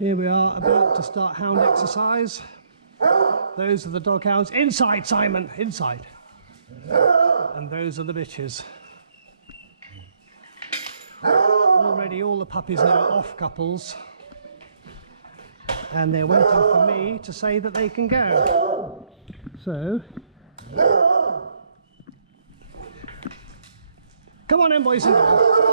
Here we are about to start hound exercise. Those are the dog hounds. Inside, Simon, inside. And those are the bitches. Already all the puppies now off couples. And they're waiting for me to say that they can go. So, come on in, boys and girls.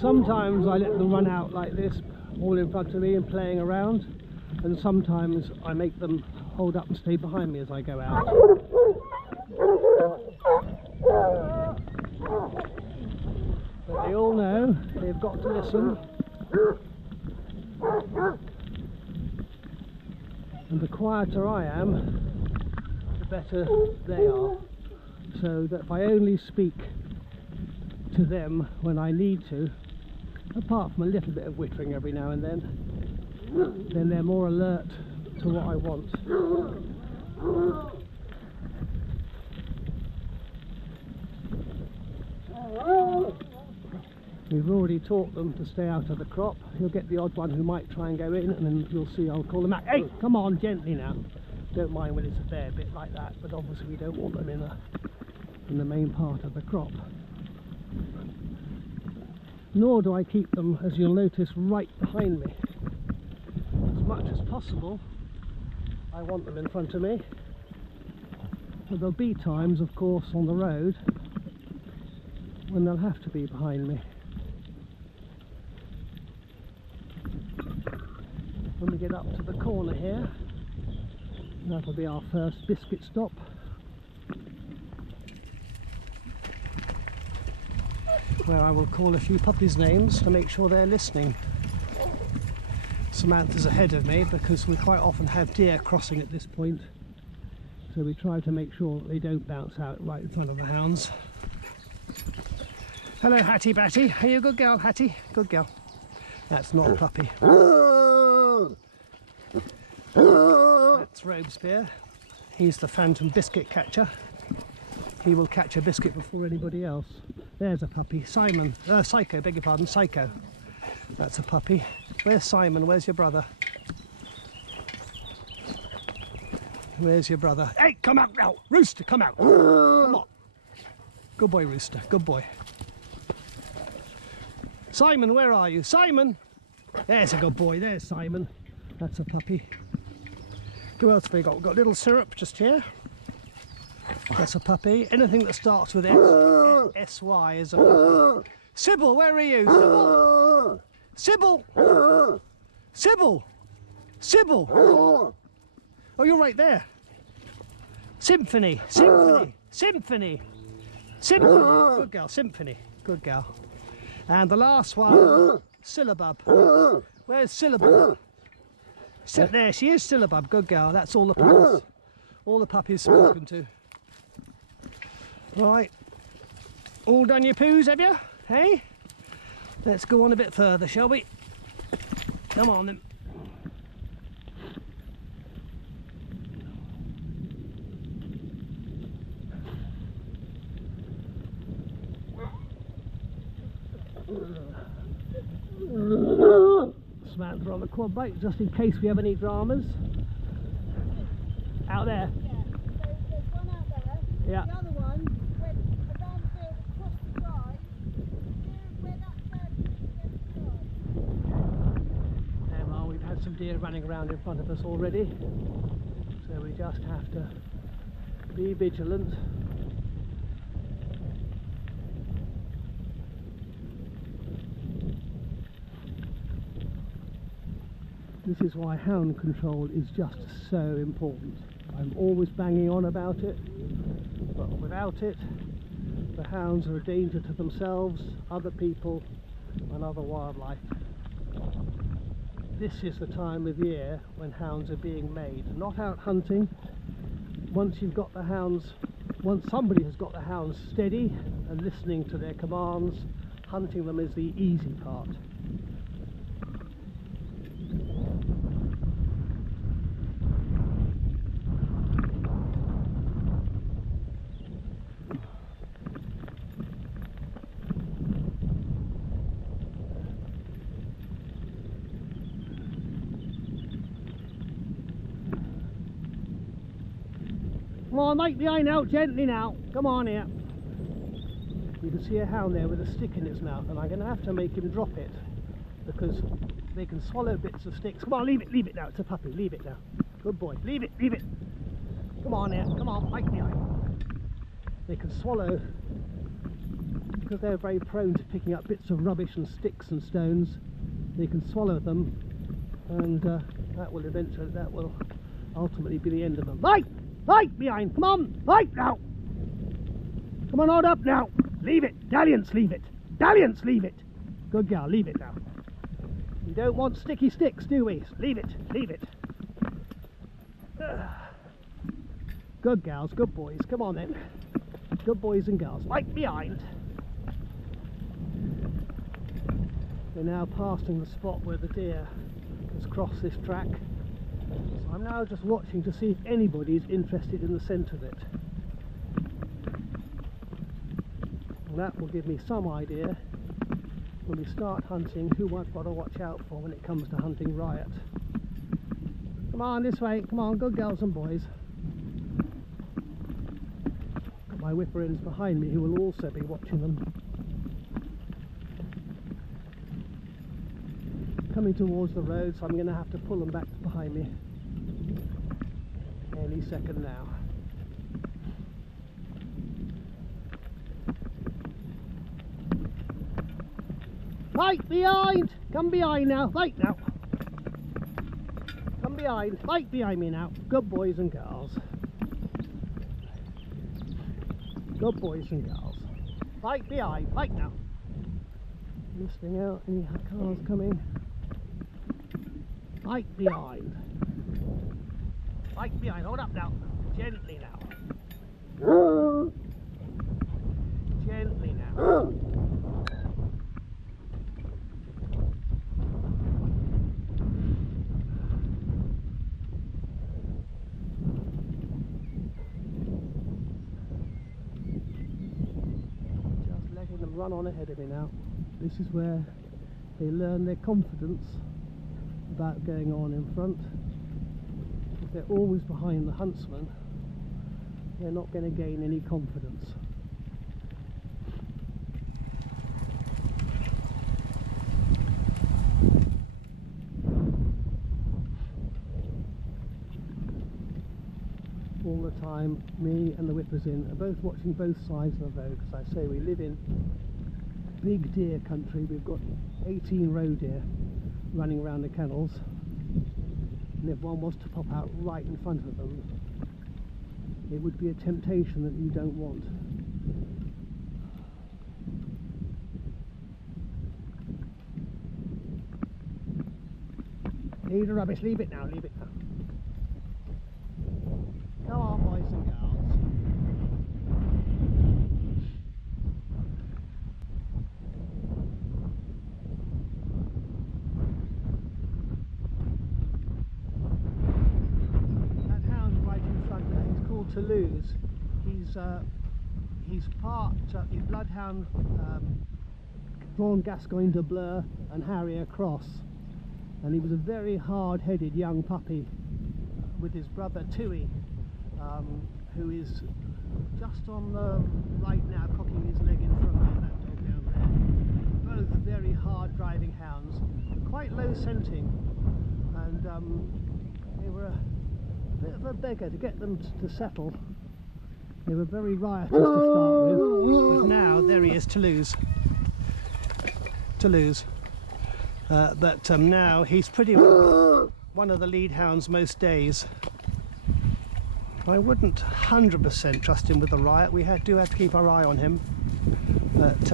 Sometimes I let them run out like this, all in front of me and playing around, and sometimes I make them hold up and stay behind me as I go out. But they all know they've got to listen, and the quieter I am, the better they are, so that if I only speak to them when I need to, apart from a little bit of whittering every now and then they're more alert to what I want. We've already taught them to stay out of the crop. You'll get the odd one who might try and go in, and then you'll see I'll call them out. Hey, come on, gently now. Don't mind when it's a fair bit like that, but obviously we don't want them in the main part of the crop. Nor do I keep them, as you'll notice, right behind me. As much as possible, I want them in front of me. But there'll be times, of course, on the road when they'll have to be behind me. When we get up to the corner here, that'll be our first biscuit stop. Where I will call a few puppies' names to make sure they're listening. Samantha's ahead of me because we quite often have deer crossing at this point, so we try to make sure that they don't bounce out right in front of the hounds. Hello, Hattie Batty. Are you a good girl, Hattie? Good girl. That's not a puppy. That's Robespierre. He's the phantom biscuit catcher. He will catch a biscuit before anybody else. There's a puppy. Simon. Psycho, beg your pardon. Psycho. That's a puppy. Where's Simon? Where's your brother? Where's your brother? Hey, come out now! Rooster, come out! Come on. Good boy, Rooster. Good boy. Simon, where are you? Simon! There's a good boy. There's Simon. That's a puppy. Who else have we got? We've got little Syrup just here. That's a puppy. Anything that starts with S-Y is a puppy. Sybil, where are you? Sybil! Sybil! Sybil! Sybil! Oh, you're right there. Symphony! Symphony! Symphony! Symphony! Good girl, Symphony. Good girl. And the last one, Syllabub. Where's Syllabub? There, she is Syllabub. Good girl. That's all the puppies. All the puppies spoken to. Right, all done your poos, have you? Hey? Let's go on a bit further, shall we? Come on then. Samantha on the quad bike, just in case we have any dramas. Out there? Yeah, so there's one out there. Yeah. The other one went around the field, across the drive, where that bird is against the drive. There, well, we've had some deer running around in front of us already, so we just have to be vigilant. This is why hound control is just so important. I'm always banging on about it, but without it, the hounds are a danger to themselves, other people, and other wildlife. This is the time of year when hounds are being made, not out hunting, once you've got the hounds, once somebody has got the hounds steady and listening to their commands, hunting them is the easy part. Come on, make the eye now, gently now. Come on here. You can see a hound there with a stick in its mouth, and I'm going to have to make him drop it because they can swallow bits of sticks. Come on, leave it now. It's a puppy. Leave it now. Good boy. Leave it. Come on here. Come on, make the eye. They can swallow, because they're very prone to picking up bits of rubbish and sticks and stones. They can swallow them, and that will ultimately be the end of them. Right behind, come on, right now. Come on, hold up now. Leave it, dalliance, leave it. Dalliance, leave it. Good girl, leave it now. We don't want sticky sticks, do we? Leave it. Good girls, good boys, come on then. Good boys and girls, right behind. We're now passing the spot where the deer has crossed this track. So I'm now just watching to see if anybody is interested in the scent of it. And that will give me some idea when we start hunting who I've got to watch out for when it comes to hunting riot. Come on, this way, come on, good girls and boys. Got my whipper-ins behind me who will also be watching them. Coming towards the road, so I'm going to have to pull them back behind me any second now. Right behind! Come behind now, right now. Come behind, right behind me now. Good boys and girls. Good boys and girls. Right behind, right now. Listening out, any cars coming. Right behind. Right behind, hold up now. Gently now. Gently now. Just letting them run on ahead of me now. This is where they learn their confidence about going on in front. If they're always behind the huntsman, they're not going to gain any confidence. All the time, me and the whippers-in are both watching both sides of the road, because I say we live in big deer country. We've got 18 roe deer running around the kennels, and if one was to pop out right in front of them, it would be a temptation that you don't want. Leave the rubbish, leave it now, leave it now. Come on, boys and girls. Toulouse. He's part he's Bloodhound, Drawn Gascoigne de Bleu and Harrier Cross, and he was a very hard-headed young puppy with his brother Tui, who is just on the right now, cocking his leg in front of that dog down there. Both very hard driving hounds, quite low scenting, and they were a bit of a beggar to get them to settle. They were very riotous to start with, but now there he is, Toulouse. But now he's pretty much one of the lead hounds most days. I wouldn't 100% trust him with the riot. We do have to keep our eye on him, but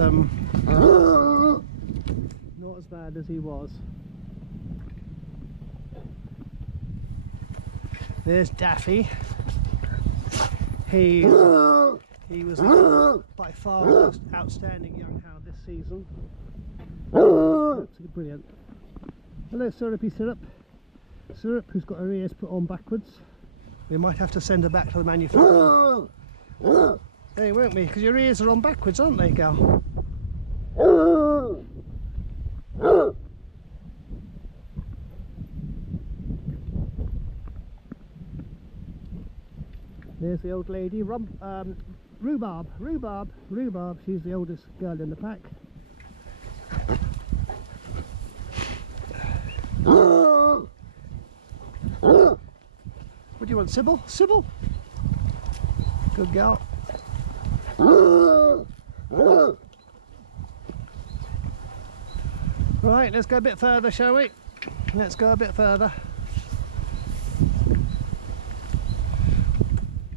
not as bad as he was. There's Daffy. He was by far the most outstanding young hound this season. Absolutely brilliant. Hello, Syrupy Syrup. Syrup, who's got her ears put on backwards. We might have to send her back to the manufacturer. Hey, won't we? Because your ears are on backwards, aren't they, gal? There's the old lady, Rhubarb. She's the oldest girl in the pack. What do you want, Sybil? Sybil? Good girl. Right, let's go a bit further, shall we? Let's go a bit further.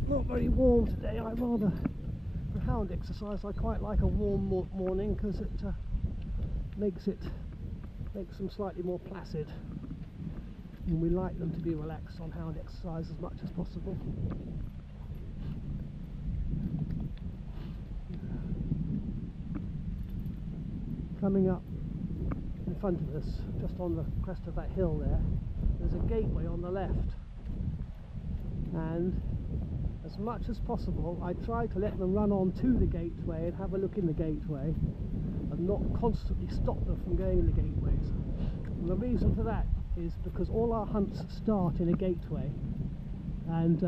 Not very warm today. I rather, for hound exercise, I quite like a warm morning because it makes them slightly more placid, and we like them to be relaxed on hound exercise as much as possible. Coming up in front of us, just on the crest of that hill there's a gateway on the left, and as much as possible I try to let them run on to the gateway and have a look in the gateway and not constantly stop them from going in the gateways. And the reason for that is because all our hunts start in a gateway, and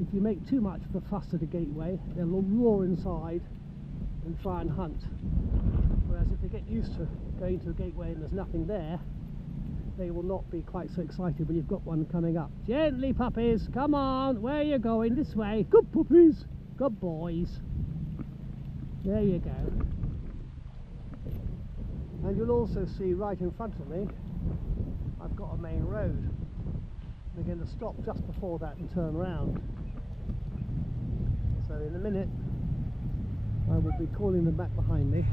if you make too much of a fuss at a gateway, they'll roar inside and try and hunt. Whereas if they get used to going to a gateway and there's nothing there, they will not be quite so excited when you've got one coming up. Gently, puppies, come on, where are you going? This way. Good puppies, good boys. There you go. And you'll also see right in front of me, I've got a main road. We're going to stop just before that and turn around. So in a minute, I will be calling them back behind me.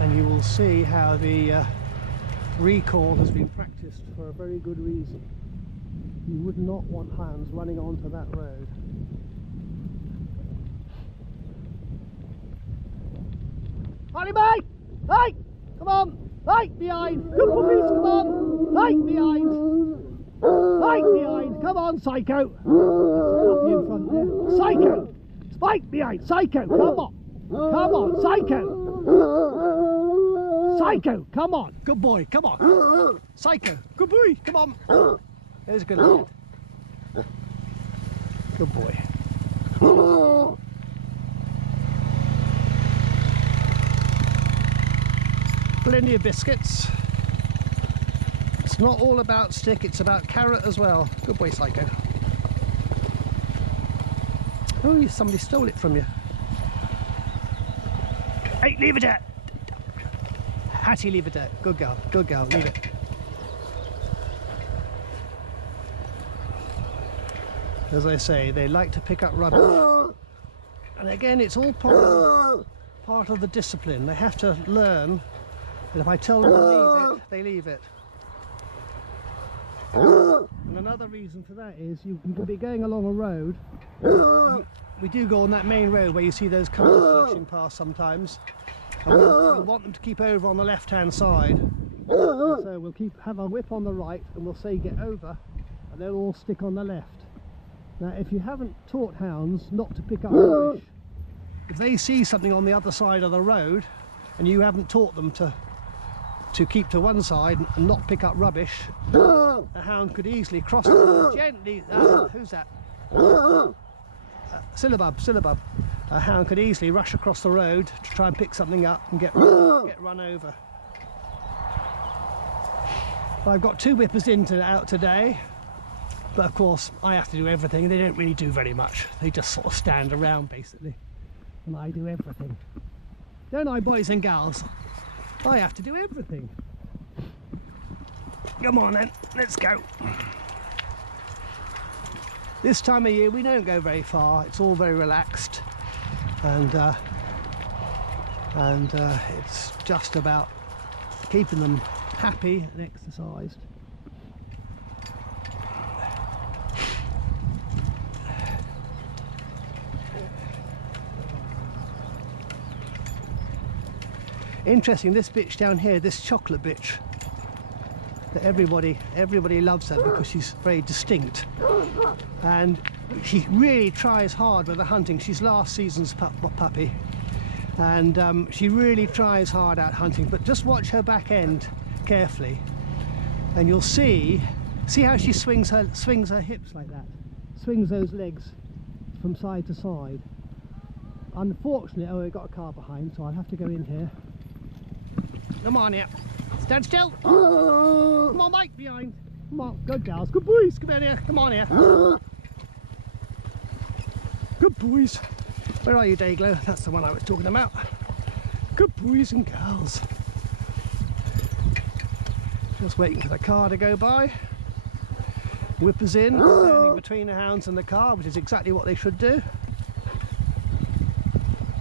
And you will see how the recall has been practiced for a very good reason. You would not want hounds running onto that road. Holly, mate! Hey! Come on! Hey! Behind! Good puppies! Come on! Hey! Behind! Hey! Behind! Come on, Psycho! Puppy in front there. Psycho! Spike behind! Psycho! Come on! Come on, Psycho! Psycho, come on! Good boy, come on! Psycho, good boy, come on! There's a good lad. Good boy. Plenty of biscuits. It's not all about stick, it's about carrot as well. Good boy, Psycho. Oh, somebody stole it from you. Hey, leave it there. Hattie, leave it there. Good girl, leave it. As I say, they like to pick up rubbish. And again, it's all part of the discipline. They have to learn that if I tell them to leave it, they leave it. And another reason for that is you can be going along a road. We do go on that main road where you see those cars flashing past sometimes. And we want them to keep over on the left-hand side. So we'll have a whip on the right, and we'll say get over, and they'll all stick on the left. Now, if you haven't taught hounds not to pick up rubbish, if they see something on the other side of the road, and you haven't taught them to keep to one side and not pick up rubbish, a hound could easily cross the road gently. Who's that? Syllabub. A hound could easily rush across the road to try and pick something up and get run over. I've got 2 whippers out today, but of course I have to do everything. They don't really do very much. They just sort of stand around basically, and I do everything. Don't I, boys and gals? I have to do everything. Come on then, let's go. This time of year we don't go very far. It's all very relaxed, and it's just about keeping them happy and exercised. Interesting, this bitch down here, this chocolate bitch, that everybody loves her because she's very distinct, and she really tries hard with the hunting. She's last season's puppy, and she really tries hard out hunting, but just watch her back end carefully and you'll see how she swings her hips like that, swings those legs from side to side. Unfortunately, oh, we've got a car behind, so I'll have to go in here. Come on here, stand still. Come on, Mike, behind. Come on, good girls, good boys, come in here, come on here. Good boys. Where are you, Dayglow? That's the one I was talking about. Good boys and girls. Just waiting for the car to go by. Whippers in, standing between the hounds and the car, which is exactly what they should do.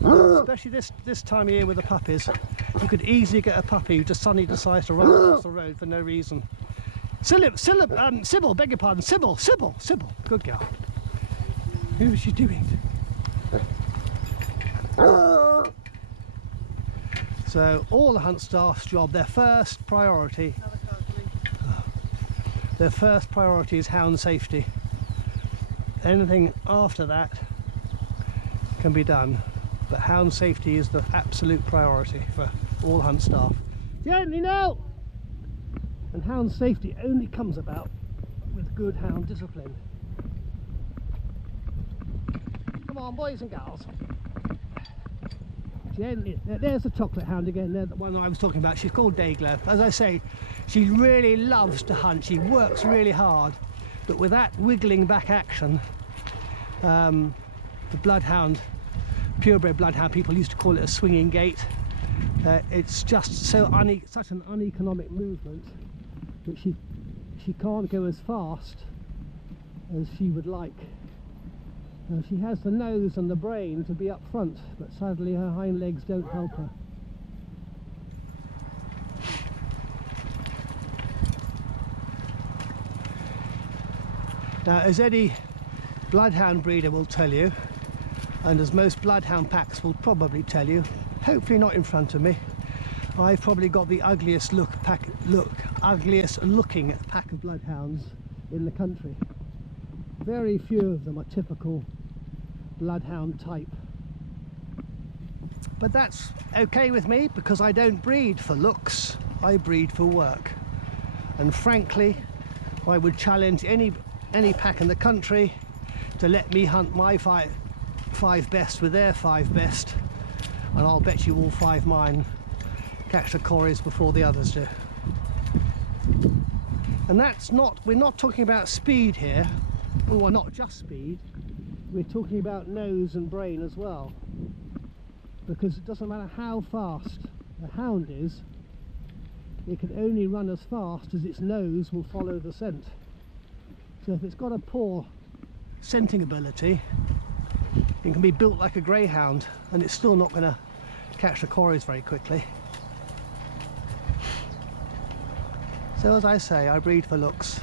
Especially this time of year with the puppies. You could easily get a puppy who just suddenly decides to run across the road for no reason. Sybil, beg your pardon, Sybil, good girl. Who is she doing? So all the hunt staff's job, their first priority is hound safety. Anything after that can be done, but hound safety is the absolute priority for all hunt staff. Gently now! And hound safety only comes about with good hound discipline. Come on, boys and girls. Gently. There's the chocolate hound again, there's the one I was talking about. She's called Dayglow. As I say, she really loves to hunt. She works really hard, but with that wiggling back action, the bloodhound, purebred bloodhound, people used to call it a swinging gait. It's just so such an uneconomic movement that she can't go as fast as she would like. She has the nose and the brain to be up front, but sadly her hind legs don't help her. Now, as any bloodhound breeder will tell you, and as most bloodhound packs will probably tell you, hopefully not in front of me, I've probably got the ugliest looking pack of bloodhounds in the country. Very few of them are typical bloodhound type, but that's okay with me because I don't breed for looks, I breed for work. And frankly, I would challenge any pack in the country to let me hunt my five best with their five best, and I'll bet you all five mine catch the corries before the others do. And we're not talking about speed here, well, not just speed, we're talking about nose and brain as well, because it doesn't matter how fast a hound is, it can only run as fast as its nose will follow the scent. So if it's got a poor scenting ability, it can be built like a greyhound and it's still not going to catch the corries very quickly. So as I say, I breed for looks.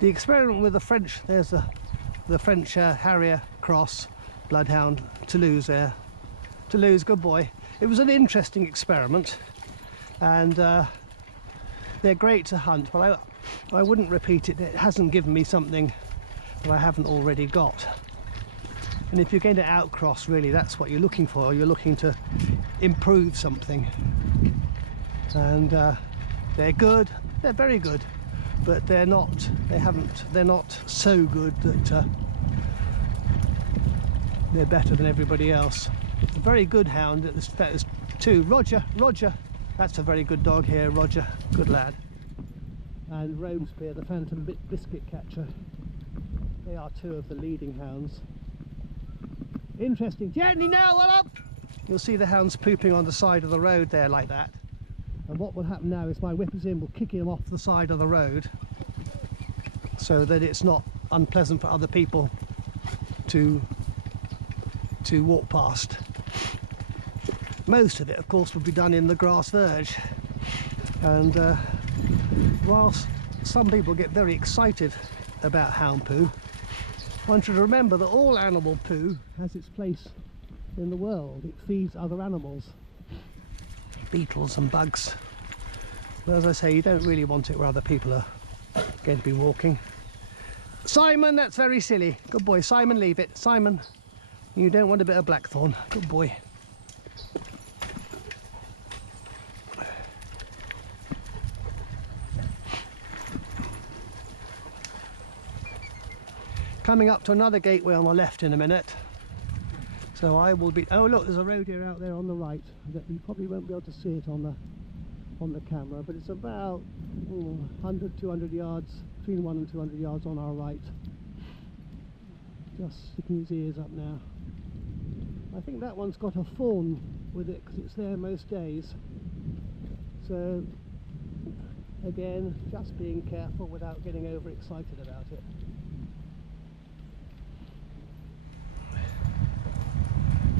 The experiment with the French, there's the French Harrier cross bloodhound, Toulouse there. Toulouse, good boy. It was an interesting experiment, and they're great to hunt, but I wouldn't repeat it. It hasn't given me something that I haven't already got. And if you're going to outcross, really, that's what you're looking for. You're looking to improve something. And they're good, they're very good, but they're not so good that they're better than everybody else. A very good hound, that is two. Roger, that's a very good dog here, Roger, good lad. And Robespierre, the phantom biscuit catcher. They are two of the leading hounds. Interesting. Gently now, well up! You'll see the hounds pooping on the side of the road there like that. And what will happen now is my whippers in will kick him off the side of the road so that it's not unpleasant for other people to walk past. Most of it, of course, will be done in the grass verge. And whilst some people get very excited about hound poo, one should remember that all animal poo has its place in the world. It feeds other animals. beetles and bugs. But as I say, you don't really want it where other people are going to be walking. Simon, that's very silly. Good boy, Simon, leave it. Simon, you don't want a bit of blackthorn. Good boy. Coming up to another gateway on the left in a minute. So I will be... Oh look, there's a road here out there on the right that you probably won't be able to see it on the camera, but it's about 100, 200 yards, between 100 and 200 yards on our right. Just sticking his ears up now. I think that one's got a fawn with it because it's there most days. So again, just being careful without getting overexcited about it.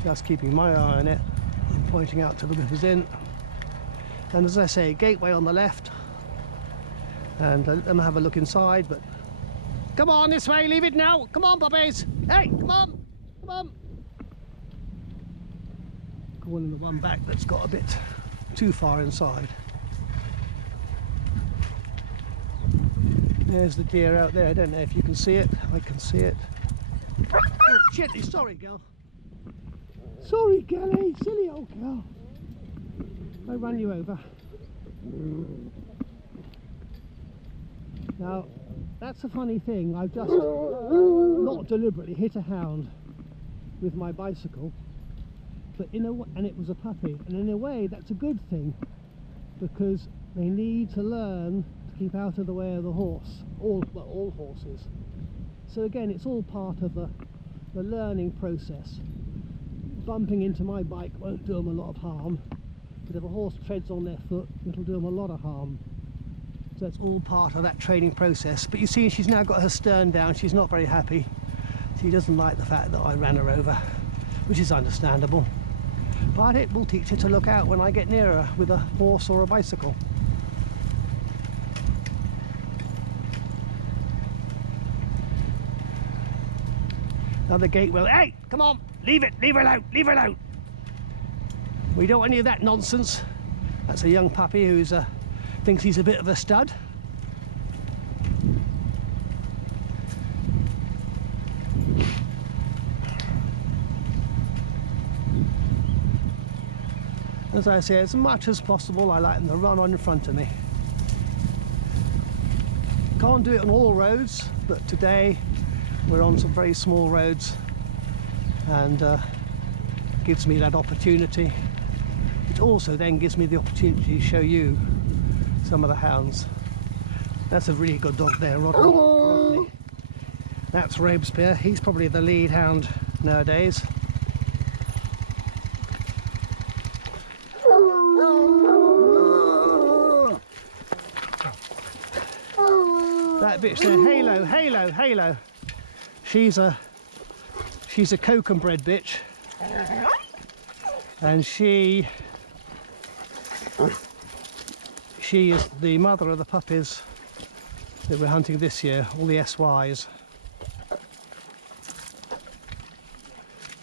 Just keeping my eye on it and pointing out to them if he's in. And as I say, gateway on the left, and let them have a look inside. But come on this way, leave it now. Come on, puppies. Hey, come on, come on. Calling the one back that's got a bit too far inside. There's the deer out there. I don't know if you can see it. I can see it. Oh, shit, sorry, girl. Sorry, girlie, silly old girl. I ran you over. Now, that's a funny thing. I've just not deliberately hit a hound with my bicycle, but and it was a puppy. And in a way, that's a good thing because they need to learn to keep out of the way of the horse. All horses. So again, it's all part of the learning process. Bumping into my bike won't do them a lot of harm, but if a horse treads on their foot, it'll do them a lot of harm. So it's all part of that training process. But you see, she's now got her stern down. She's not very happy. She doesn't like the fact that I ran her over, which is understandable. But it will teach her to look out when I get near her with a horse or a bicycle. Another gateway. Hey, come on! Leave it! Leave her alone! Leave her alone! We don't want any of that nonsense. That's a young puppy who's thinks he's a bit of a stud. As I say, as much as possible, I like them to run on in front of me. Can't do it on all roads, but today we're on some very small roads, and gives me that opportunity. It also then gives me the opportunity to show you some of the hounds. That's a really good dog there, Rodney. That's Robespierre. He's probably the lead hound nowadays. That bitch there, Halo, Halo, Halo. She's a Coke and bred bitch, and she is the mother of the puppies that we're hunting this year, all the SYs.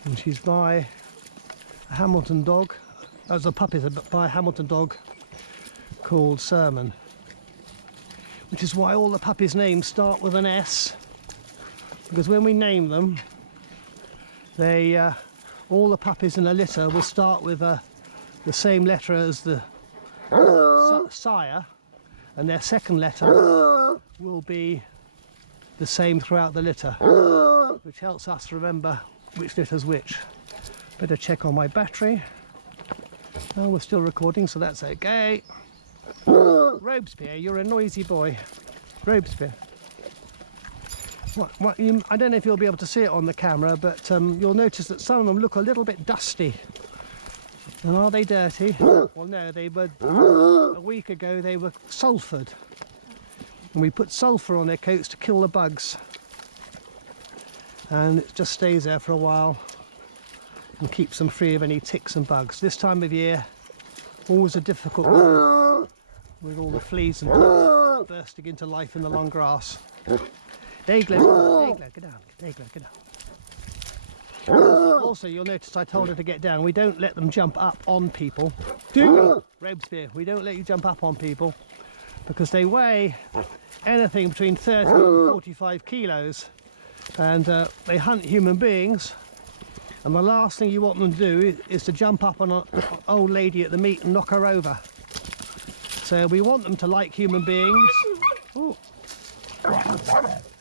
And she's by a Hamilton dog, as the puppies are by a Hamilton dog called Sermon, which is why all the puppies' names start with an S, because when we name them, they all the puppies in a litter will start with the same letter as the sire, and their second letter will be the same throughout the litter, which helps us remember which litter's which. Better check on my battery. Oh, we're still recording, so that's okay. Robespierre, you're a noisy boy. Robespierre. I don't know if you'll be able to see it on the camera, but you'll notice that some of them look a little bit dusty. And are they dirty? Well, no, they were, a week ago they were sulphured. And we put sulphur on their coats to kill the bugs. And it just stays there for a while and keeps them free of any ticks and bugs. This time of year, always a difficult one with all the fleas and ticks bursting into life in the long grass. Dayglow, get down. Dayglow, get down. Also, you'll notice I told her to get down. We don't let them jump up on people. Robespierre, we don't let you jump up on people because they weigh anything between 30 and 45 kilos, and they hunt human beings, and the last thing you want them to do is to jump up on an old lady at the meet and knock her over. So we want them to like human beings. Ooh.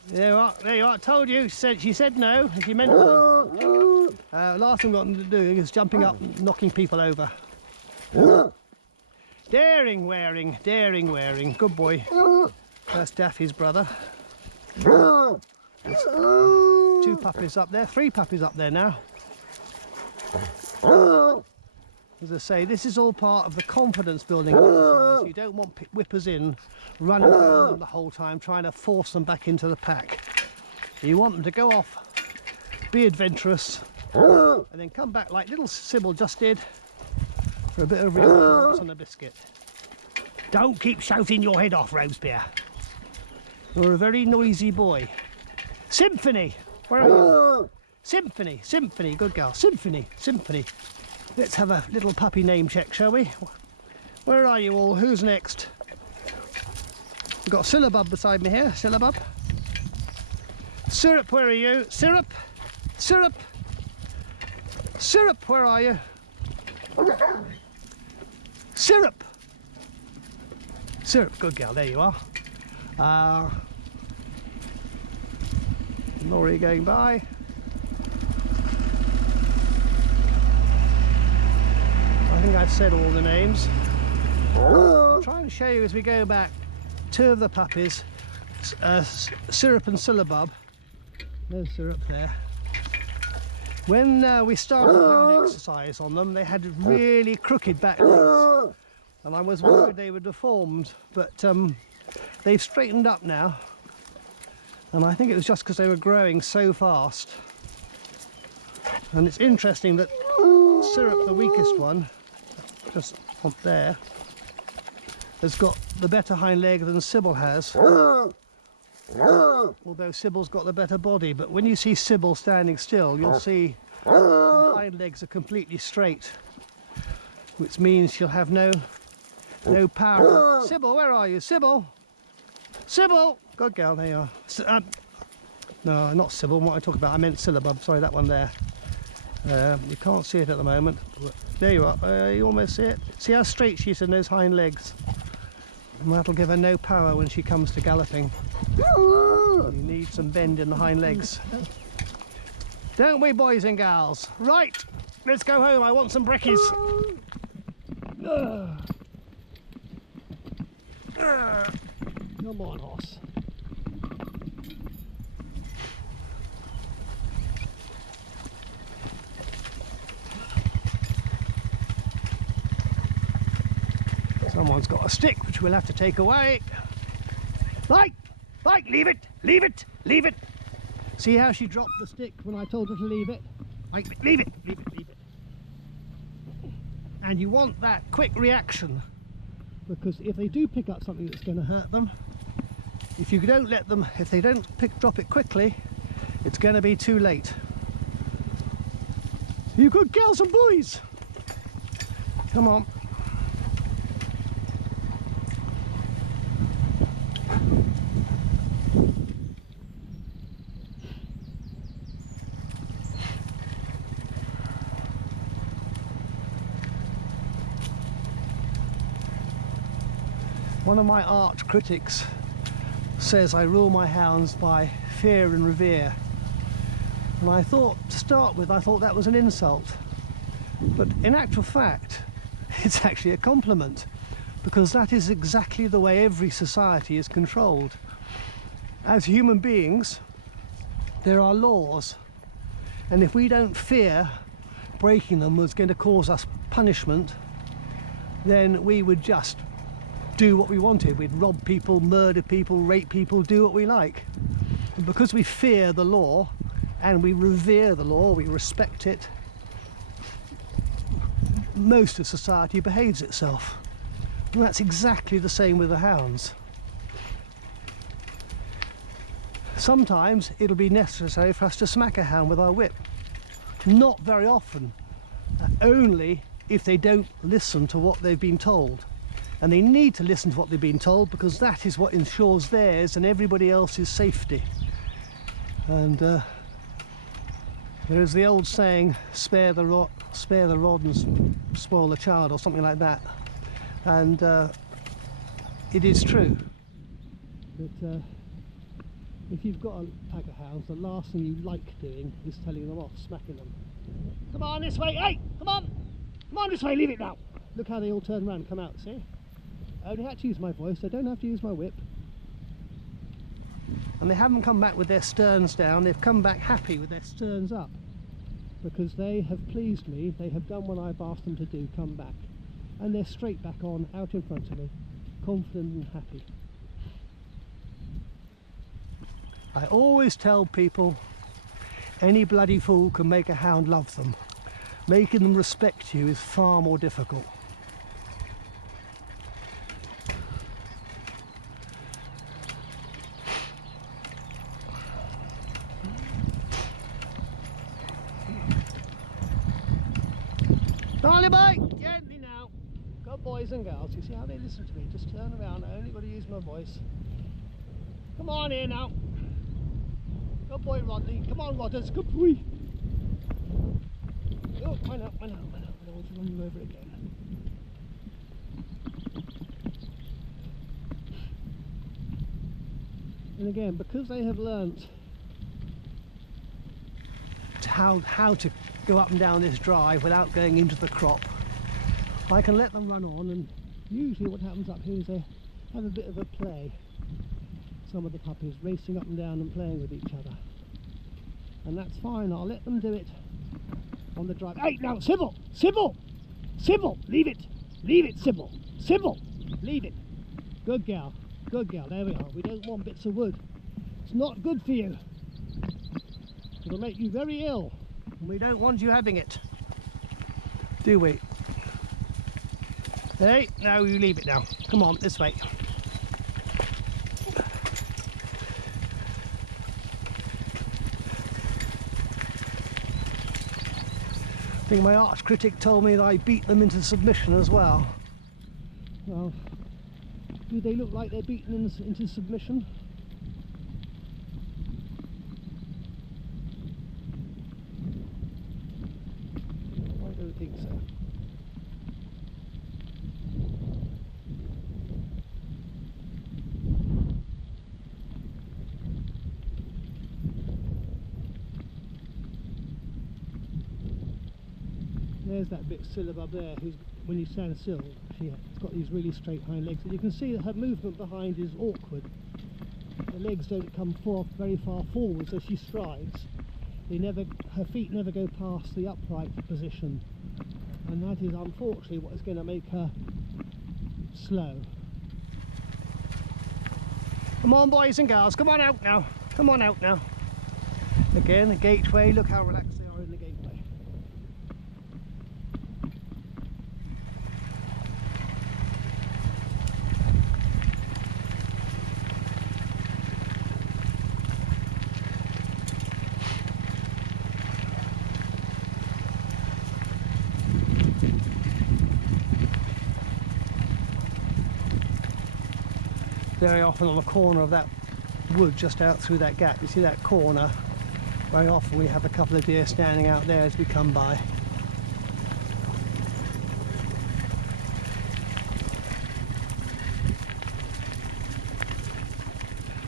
There you are, there you are. I told you, she said no, if you meant to. Last thing we want them to do is jumping up and knocking people over. Daring wearing, good boy. That's Daffy's brother. There's 2 puppies up there, 3 puppies up there now. As I say, this is all part of the confidence building exercise. You don't want whippers in, running around them the whole time, trying to force them back into the pack. You want them to go off, be adventurous, and then come back like little Sybil just did for a bit of reassurance and a biscuit. Don't keep shouting your head off, Robespierre. You're a very noisy boy. Symphony! Where are you? Symphony, good girl. Symphony. Let's have a little puppy name check, shall we? Where are you all? Who's next? We've got Syllabub beside me here. Syllabub. Syrup, where are you? Syrup, where are you? Syrup, good girl. There you are. Lorry going by. I think I've said all the names. I'll try and show you as we go back 2 of the puppies, Syrup and Syllabub. There's Syrup there. When we started Hound Exercise on them, they had really crooked back legs, and I was worried they were deformed, but they've straightened up now, and I think it was just because they were growing so fast. And it's interesting that Syrup, the weakest one, just up there, has got the better hind leg than Sybil has, although Sybil's got the better body. But when you see Sybil standing still, you'll see the hind legs are completely straight, which means she'll have no power. Sybil, where are you? Sybil, good girl. There you are. No, not Sybil. What I talk about, I meant Syllabub. Sorry, that one there. You can't see it at the moment. There you are. You almost see it. See how straight she is in those hind legs. And that'll give her no power when she comes to galloping. You need some bend in the hind legs. Don't we, boys and gals? Right, let's go home. I want some brekkies. Come on, horse. Someone's got a stick which we'll have to take away. Like, leave it. See how she dropped the stick when I told her to leave it? Like, leave it. And you want that quick reaction, because if they do pick up something that's going to hurt them, if they don't drop it quickly, it's going to be too late. You good girls and boys. Come on. One of my arch critics says I rule my hounds by fear and revere. And I thought, to start with, I thought that was an insult. But in actual fact, it's actually a compliment, because that is exactly the way every society is controlled. As human beings, there are laws, and if we don't fear breaking them was going to cause us punishment, then we would just do what we wanted. We'd rob people, murder people, rape people, do what we like. And because we fear the law and we revere the law, we respect it, most of society behaves itself. And that's exactly the same with the hounds. Sometimes it'll be necessary for us to smack a hound with our whip. Not very often, only if they don't listen to what they've been told. And they need to listen to what they've been told, because that is what ensures theirs and everybody else's safety. And there is the old saying, spare the rod and spoil the child, or something like that. And it is true that if you've got a pack of hounds, the last thing you like doing is telling them off, smacking them. Come on this way, hey, come on! Come on this way, leave it now! Look how they all turn around and come out, see? I only had to use my voice, I don't have to use my whip. And they haven't come back with their sterns down, they've come back happy with their sterns up. Because they have pleased me, they have done what I've asked them to do, come back. And they're straight back on, out in front of me, confident and happy. I always tell people, any bloody fool can make a hound love them. Making them respect you is far more difficult. Darling boy, gently now. Good boys and girls, you see how they listen to me? Just turn around, I only got to use my voice. Come on here now. Good boy, Rodney. Come on, Rodders. Good boy. Oh, why not? I don't want to run you over again. And again, because they have learnt how to go up and down this drive without going into the crop, I can let them run on, and usually what happens up here is they have a bit of a play. Some of the puppies racing up and down and playing with each other, and that's fine. I'll let them do it on the drive. Hey, now Sybil, Sybil, Sybil, leave it, Sybil, Sybil, leave it. Good girl, there we are. We don't want bits of wood, it's not good for you, it'll make you very ill, and we don't want you having it, do we? Hey, now you leave it now, come on this way. I think my arch critic told me that I beat them into submission as well. Well, do they look like they're beaten into submission? I don't think so. There's that bit still up there, who's, when you stand still, she's got these really straight hind legs, and you can see that her movement behind is awkward. The legs don't come very far forwards as she strides. Her feet never go past the upright position, and that is unfortunately what is going to make her slow. Come on boys and girls, come on out now, come on out now. Again, the gateway, look how relaxed they are in the gateway. Very often on the corner of that wood just out through that gap, you see that corner, very often we have a couple of deer standing out there as we come by.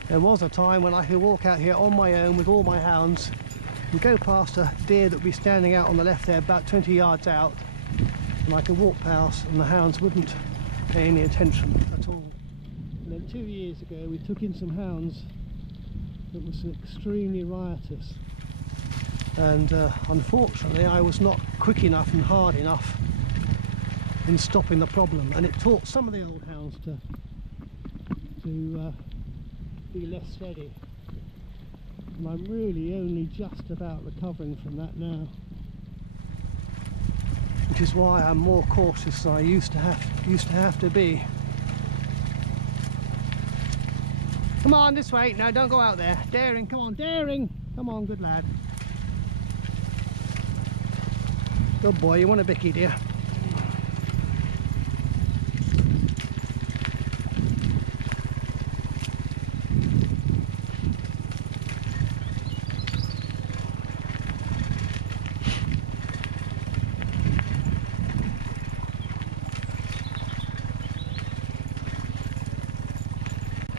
There was a time when I could walk out here on my own with all my hounds and go past a deer that would be standing out on the left there about 20 yards out, and I could walk past and the hounds wouldn't pay any attention at all. And then 2 years ago we took in some hounds that was extremely riotous, and unfortunately I was not quick enough and hard enough in stopping the problem, and it taught some of the old hounds to be less steady, and I'm really only just about recovering from that now, which is why I'm more cautious than I used to have to be. Come on this way, no, don't go out there. Daring, come on, Daring, come on, good lad. Good boy, you want a bicky, dear?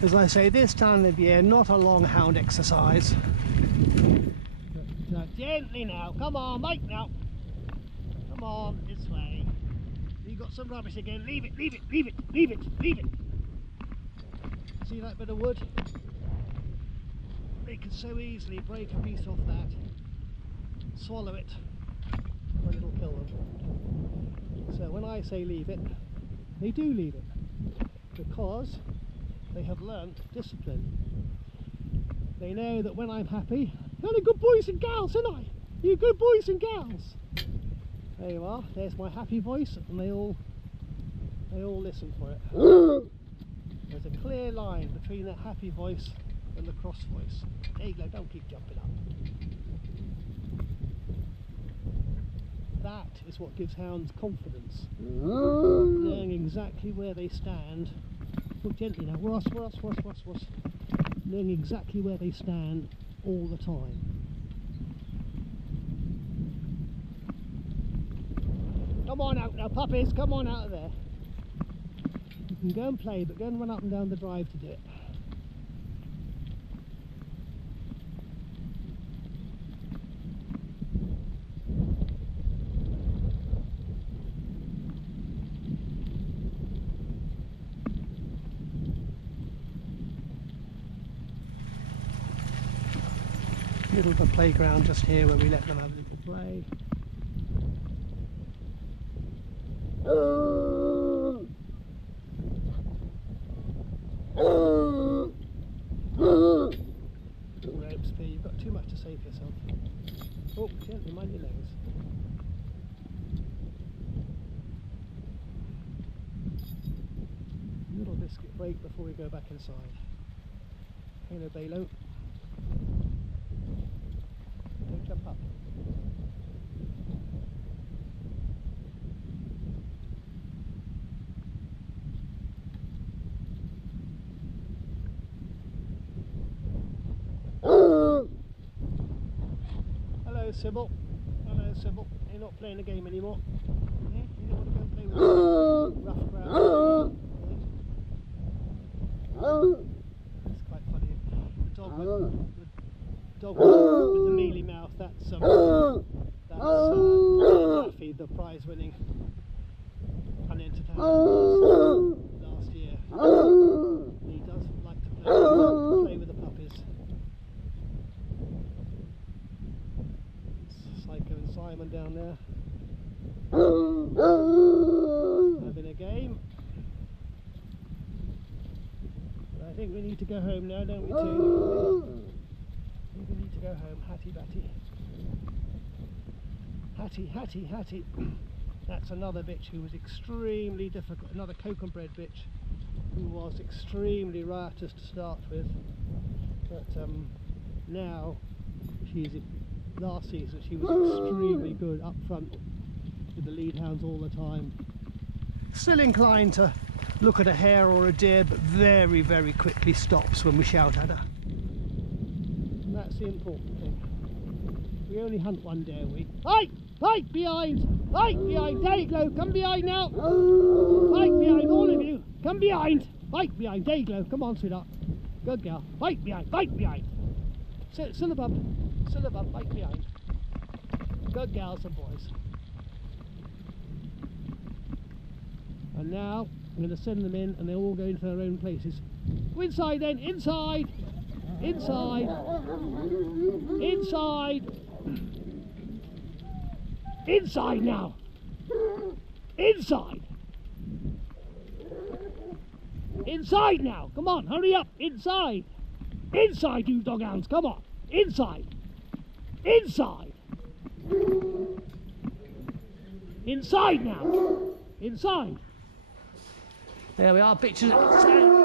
As I say, this time of year, not a long hound exercise. But, gently now, come on, mate now. Come on, this way. You got some rubbish again, leave it, leave it, leave it, leave it, leave it. See that bit of wood? They can so easily break a piece off that, swallow it, and it'll kill them. So when I say leave it, they do leave it, because they have learnt discipline. They know that when I'm happy, you're good boys and gals, aren't I? You good boys and gals. There you are, there's my happy voice, and they all listen for it. There's a clear line between the happy voice and the cross voice. There you go, don't keep jumping up. That is what gives hounds confidence. Knowing exactly where they stand. Look gently now, Ross. Knowing exactly where they stand all the time. Come on out now, puppies, come on out of there. You can go and play, but go and run up and down the drive to do it. Middle of the playground just here where we let them have a little play. Rope speed, you've got too much to say for yourself. Oh, gently, mind your legs. Little biscuit break before we go back inside. Hello, Balo. Don't jump up. Hello, Sybil. Hello, Sybil. You're not playing the game anymore. Yeah? You don't want to go and play with the rough ground. It's quite funny. The dog with the mealy mouth, that's Duffy, the prize-winning unentered hound last year. He does like to play with the puppies. Psycho and Simon down there having a game. But I think we need to go home now, don't we, too? We need to go home. Hattie Batty. Hattie. That's another bitch who was extremely difficult, another coke and bread bitch who was extremely riotous to start with, but now last season she was extremely good up front with the lead hounds all the time. Still inclined to look at a hare or a deer, but very, very quickly stops when we shout at her. And that's the important thing. We only hunt one day a week. Hey! Hey! Behind! Hey! Behind! There you go! Come behind now! Hey! Behind, all of you! Come behind! Hey! Behind! There you go! Come on, sweetheart! Good girl! Hey! Behind! Hey! Behind! Syllabub! Hey! Behind! Good girls and boys. And now I'm going to send them in, and they're all going to their own places. Go inside then! Inside! Inside! Inside! Inside now! Inside! Inside now! Come on, hurry up! Inside! Inside, you dog hounds! Come on! Inside! Inside! Inside now! Inside! There we are, bitches.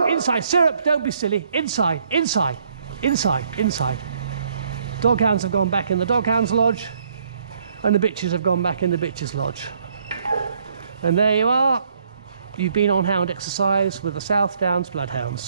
Inside, syrup, don't be silly. Inside, inside, inside, inside. Dog hounds have gone back in the dog hounds lodge. and the bitches have gone back in the bitches lodge. And there you are. You've been on Hound Exercise with the South Downs Bloodhounds.